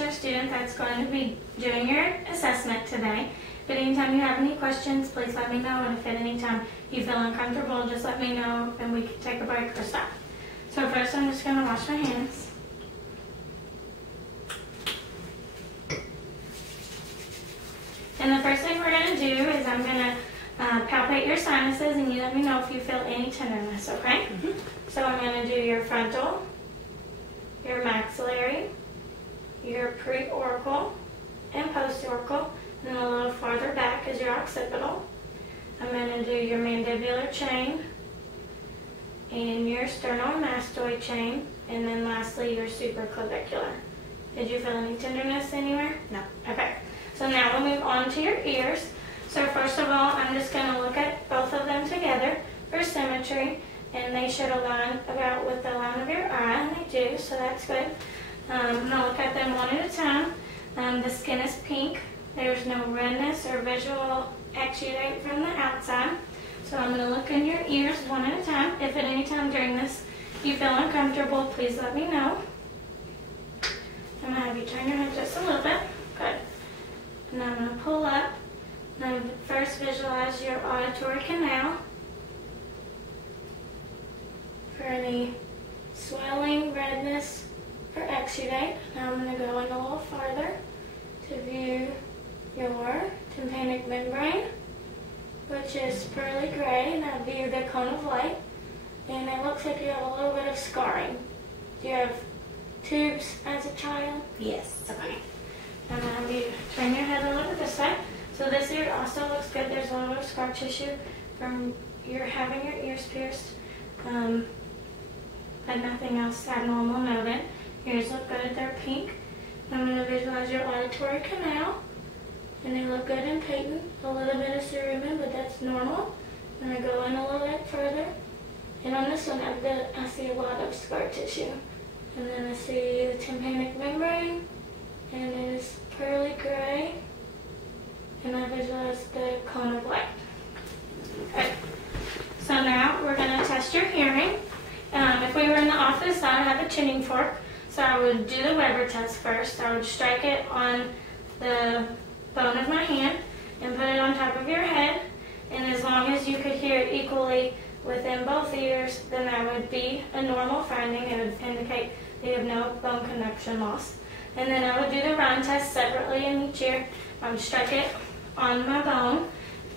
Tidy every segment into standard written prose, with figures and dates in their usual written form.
your student that's going to be doing your assessment today. If at any time you have any questions, please let me know, and if at any time you feel uncomfortable, just let me know and we can take a break or stop. So first I'm just going to wash my hands. And the first thing we're going to do is I'm going to palpate your sinuses, and you let me know if you feel any tenderness, okay? So I'm going to do your frontal, your maxillary, your preauricle and postauricle, and a little farther back is your occipital. I'm going to do your mandibular chain and your sternomastoid chain, and then lastly your supraclavicular. Did you feel any tenderness anywhere? No. Okay. So now we'll move on to your ears. So first of all, I'm just going to look at both of them together for symmetry, and they should align about with the line of your eye, and they do, so that's good. I'm going to look at them one at a time. The skin is pink. There's no redness or visual exudate from the outside. So I'm going to look in your ears one at a time. If at any time during this you feel uncomfortable, please let me know. I'm going to have you turn your head just a little bit. Good. And I'm going to pull up. Now first visualize your auditory canal for any swelling, redness, or exudate. Now I'm going to go in a little farther to view your tympanic membrane, which is pearly gray. Now view the cone of light, and it looks like you have a little bit of scarring. Do you have tubes as a child? Yes. Okay. And now you turn your head a little this way. So this ear also looks good. There's a little bit of scar tissue from your having your ears pierced, but nothing else abnormal noted. Ears look good. They're pink. I'm going to visualize your auditory canal, and they look good and patent. A little bit of cerumen, but that's normal. I'm going to go in a little bit further, and on this one I see a lot of scar tissue. And then I see the tympanic membrane, and it is pearly gray, and I visualize the cone of light. Okay. So now we're going to test your hearing. If we were in the office, I have a tuning fork, so I would do the Weber test first. I would strike it on the bone of my hand and put it on top of your head, and as long as you could hear it equally within both ears, then that would be a normal finding. It would indicate that you have no bone conduction loss. And then I would do the Rhine test separately in each ear. I would strike it on my bone,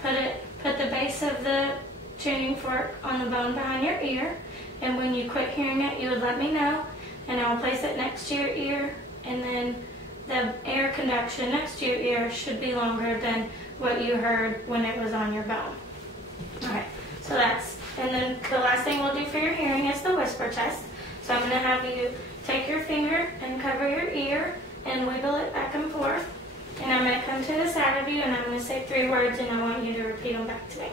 put the base of the tuning fork on the bone behind your ear, and when you quit hearing it, you would let me know, and I will place it next to your ear, and then the air conduction next to your ear should be longer than what you heard when it was on your bone. Alright, so and then the last thing we'll do for your hearing is the whisper test. So I'm going to have you take your finger and cover your ear and wiggle it back and forth. And I'm going to come to the side of you, and I'm going to say 3 words, and I want you to repeat them back to me.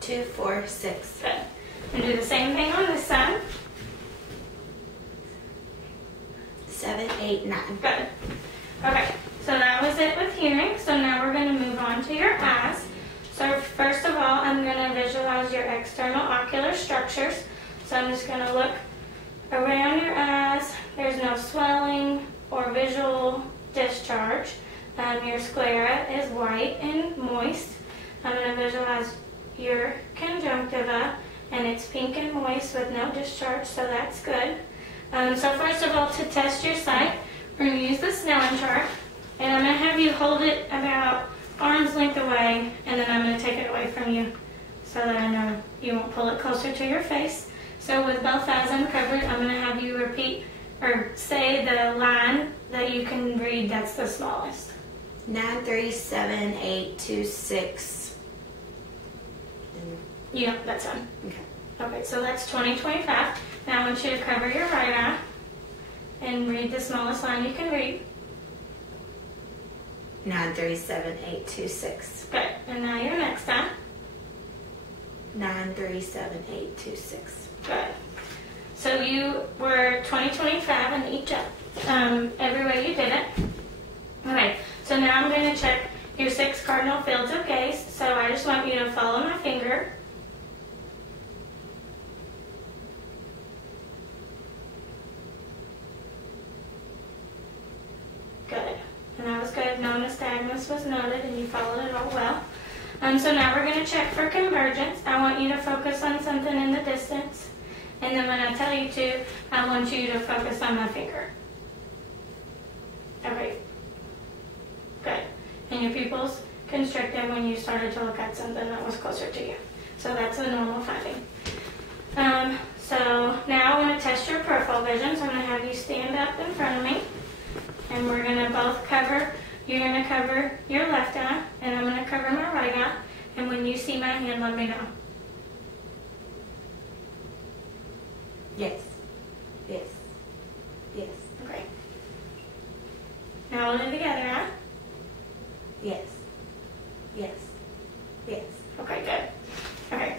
2, 4, 6. Good. And do the same thing on this side. 7, 8, 9. Good. Okay, so that was it with hearing. So now we're going to move on to your eyes. So first of all, I'm going to visualize your external ocular structures. So I'm just going to look around your eyes. There's no swelling or visual discharge. Your sclera is white and moist. I'm going to visualize your conjunctiva, and it's pink and moist with no discharge, so that's good. So first of all, to test your sight, we're going to use the Snellen chart, and I'm going to have you hold it about arm's length away, and then I'm going to take it away from you so that I know you won't pull it closer to your face. So with both eyes uncovered, I'm going to have you repeat or say the line that you can read that's the smallest. 9, 3, 7, 8, 2, 6. Yeah, that's fine. Okay. Okay, so that's 20, 25. Now I want you to cover your right eye and read the smallest line you can read. 9, 3, 7, 8, 2, 6. Good. And now your next eye. 9, 3, 7, 8, 2, 6. Good. So you were 20, 25 in each every way you did it. Okay, so now I'm going to check your 6 cardinal fields of gaze. So I just want you to follow my finger. was noted and you followed it all well. So now we're going to check for convergence. I want you to focus on something in the distance. And then when I tell you to, I want you to focus on my finger. Okay. Good. And your pupils constricted when you started to look at something that was closer to you. So that's a normal finding. So now I'm going to test your peripheral vision. So I'm going to have you stand up in front of me. And we're going to both cover, you're going to cover your left eye, and I'm going to cover my right eye. And when you see my hand, let me know. Yes. Yes. Yes. Okay. Now hold it together, huh? Yes. Yes. Yes. Okay, good. Okay.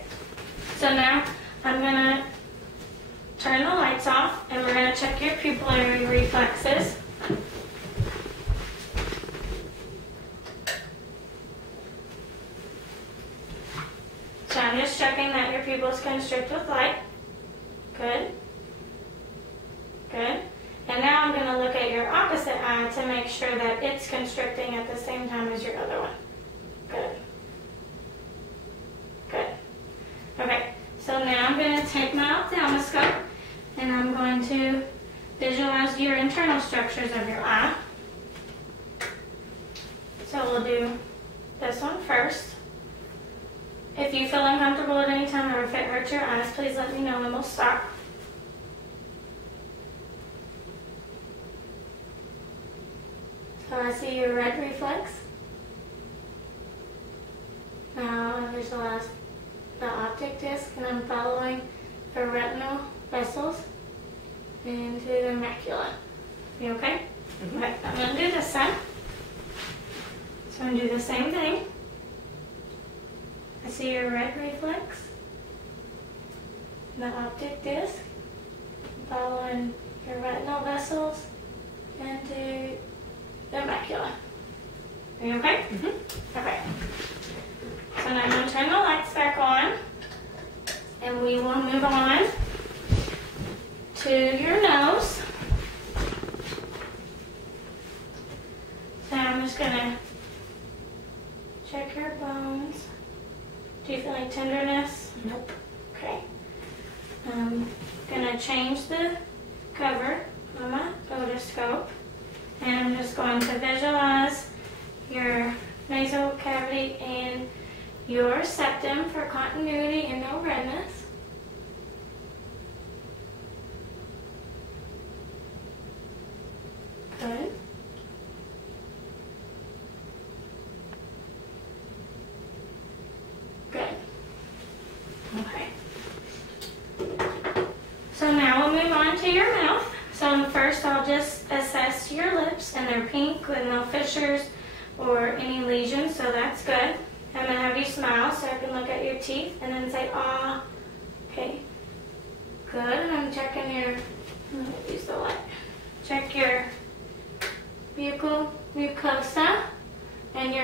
So now I'm going to turn the lights off, and we're going to check your pupillary reflexes. So I'm just checking that your pupils constrict with light. Good. Good. And now I'm going to look at your opposite eye to make sure that it's constricting at the same time as your other one. Good. Good. Okay, so now I'm going to take my ophthalmoscope and I'm going to visualize your internal structures of your eye. So we'll do this one first. If you feel uncomfortable at any time or if it hurts your eyes, please let me know and we'll stop. So I see your red reflex. Now I visualize the optic disc and I'm following the retinal vessels into the macula. You okay? Mm-hmm. Okay, I'm going to do this side. So I'm going to do the same thing. I see your red reflex, the optic disc, following your retinal vessels into the macula. Are you okay? Mm-hmm. Okay. So now I'm going to turn the lights back on, and we will move on to your nose. So I'm just going to check your bones. Do you feel like tenderness? Nope. Okay. I'm going to change the cover on my otoscope. And I'm just going to visualize your nasal cavity and your septum for continuity and no redness. Good. Good. Okay. So now we'll move on to your mouth. So first I'll just assess your lips, and they're pink with no fissures or any lesions, so that's good. I'm going to have you smile so I can look at your teeth and then say, ah. Okay. Good. And I'm checking your, I'm going to use the light. Check your buccal mucosa and your